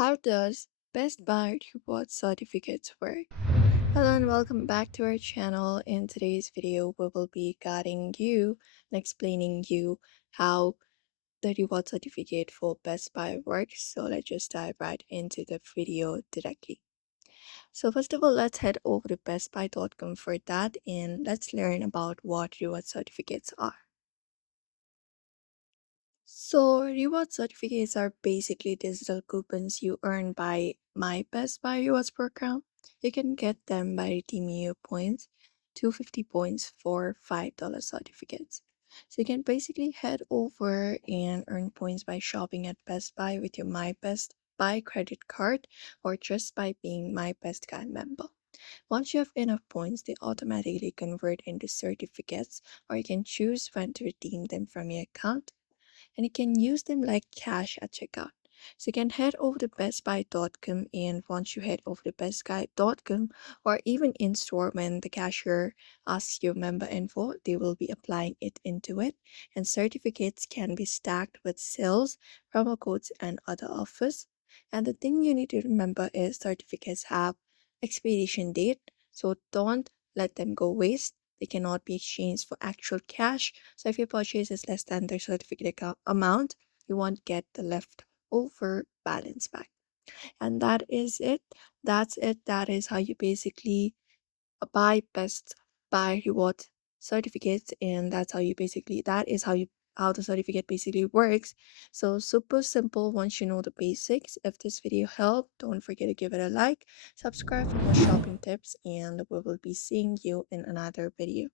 How does Best Buy reward certificates work? Hello and welcome back to our channel. In today's video, we will be guiding you and explaining you how the reward certificate for Best Buy works. So let's just dive right into the video directly. So first of all, let's head over to bestbuy.com for that and let's learn about what reward certificates are. So, reward certificates are basically digital coupons you earn by My Best Buy Rewards program. You can get them by redeeming your points, 250 points for $5 certificates. So, you can basically head over and earn points by shopping at Best Buy with your My Best Buy credit card or just by being My Best Buy member. Once you have enough points, they automatically convert into certificates, or you can choose when to redeem them from your account and you can use them like cash at checkout. So you can head over to bestbuy.com, and once you head over to bestbuy.com or even in store when the cashier asks your member info, they will be applying it into it. And certificates can be stacked with sales, promo codes, and other offers. And the thing you need to remember is certificates have expiration date, so don't let them go waste. They cannot be exchanged for actual cash. So if your purchase is less than the certificate amount, you won't get the leftover balance back. And that is it. That's it. That is how you basically buy Best Buy reward certificates, and that's how you basically that is how the certificate basically works. So super simple once you know the basics. If this video helped, don't forget to give it a like, subscribe for more shopping tips, and we will be seeing you in another video.